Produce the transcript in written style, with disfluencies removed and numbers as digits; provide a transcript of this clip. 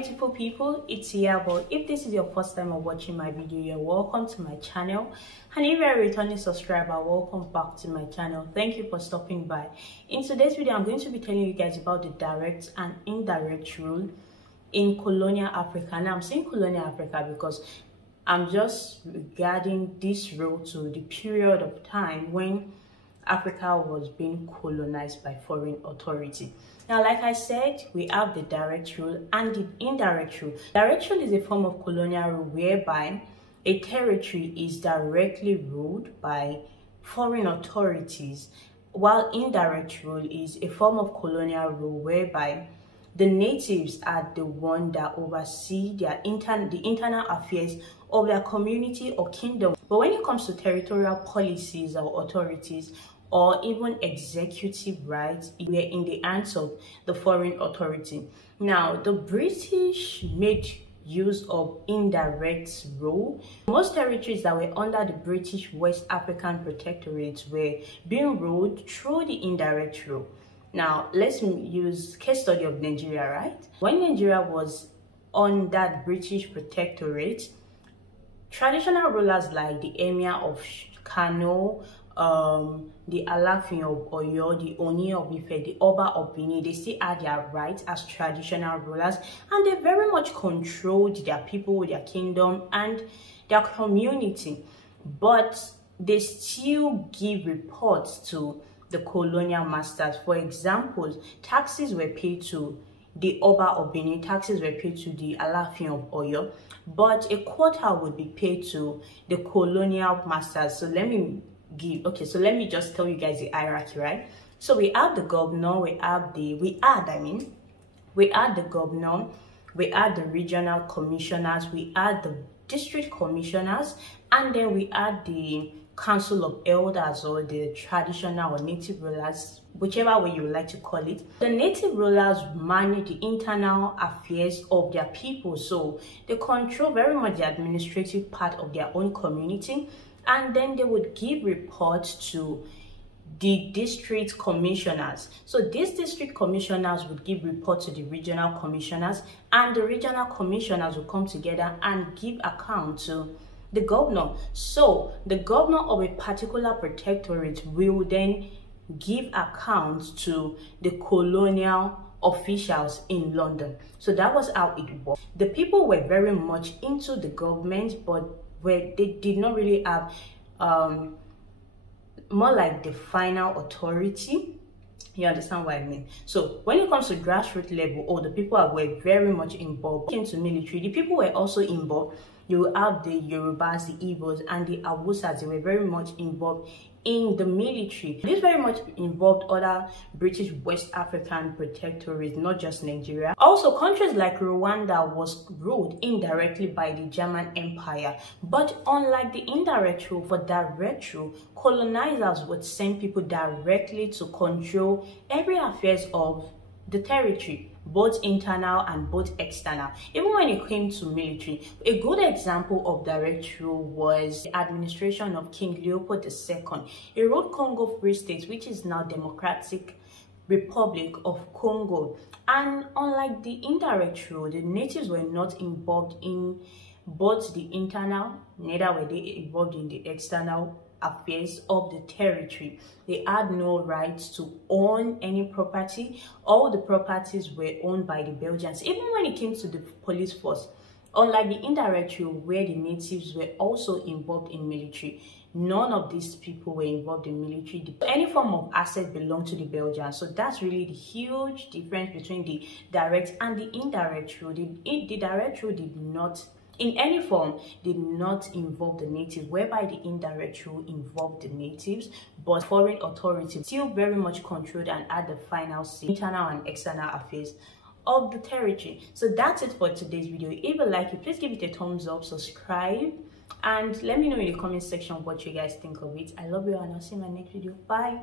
beautiful people, it's Yabo. If this is your first time of watching my video, you're welcome to my channel, and if you're a returning subscriber, welcome back to my channel. Thank you for stopping by. In today's video, I'm going to be telling you guys about the direct and indirect rule in colonial Africa. Now I'm saying colonial Africa because I'm just regarding this rule to the period of time when Africa was being colonized by foreign authority. Now, like I said, we have the direct rule and the indirect rule. Direct rule is a form of colonial rule whereby a territory is directly ruled by foreign authorities, while indirect rule is a form of colonial rule whereby the natives are the one that oversee the internal affairs of their community or kingdom. But when it comes to territorial policies or authorities, or even executive rights, we're in the hands of the foreign authority. Now, the British made use of indirect rule. Most territories that were under the British West African Protectorate were being ruled through the indirect rule. Now, let's use case study of Nigeria, right? When Nigeria was on that British Protectorate, traditional rulers like the Emir of Kano, the Alafin of Oyo, the Oni of Ife, the Oba of Benin, they still had their rights as traditional rulers, and they very much controlled their people, their kingdom, and their community. But they still give reports to the colonial masters. For example, taxes were paid to the Oba of Benin, taxes were paid to the Alafin of Oyo, but a quota would be paid to the colonial masters. So let me just tell you guys the hierarchy, right? So we have the governor, we had the governor, we had the regional commissioners, we had the district commissioners, and then we had the council of elders, or the traditional or native rulers, whichever way you would like to call it. The native rulers manage the internal affairs of their people, so they control very much the administrative part of their own community, and then they would give reports to the district commissioners. So these district commissioners would give reports to the regional commissioners, and the regional commissioners will come together and give account to the governor. So the governor of a particular protectorate will then give account to the colonial officials in London. So that was how it worked. The people were very much into the government, but they did not really have more like the final authority. You understand what I mean? So when it comes to grassroots level, the people were very much involved. Into military, the people were also involved. You have the Yorubas, the Igbos, and the Awusas. They were very much involved in the military. This very much involved other British West African protectorates, not just Nigeria. Also, countries like Rwanda was ruled indirectly by the German Empire. But unlike the indirect rule, for direct rule, colonizers would send people directly to control every affairs of the territory, both internal and both external. Even when it came to military, a good example of direct rule was the administration of King Leopold II. He ruled Congo Free State, which is now Democratic Republic of Congo. And unlike the indirect rule, the natives were not involved in both the internal, neither were they involved in the external affairs of the territory. They had no rights to own any property. All the properties were owned by the Belgians. Even when it came to the police force, unlike the indirect rule where the natives were also involved in military, none of these people were involved in military. Any form of asset belonged to the Belgians. So that's really the huge difference between the direct and the indirect rule. The direct rule did not in any form did not involve the natives, whereby the indirect rule involved the natives, but foreign authorities still very much controlled and had the final say internal and external affairs of the territory. So that's it for today's video. If you like it, please give it a thumbs up, subscribe, and let me know in the comment section what you guys think of it. I love you, and I'll see you in my next video. Bye.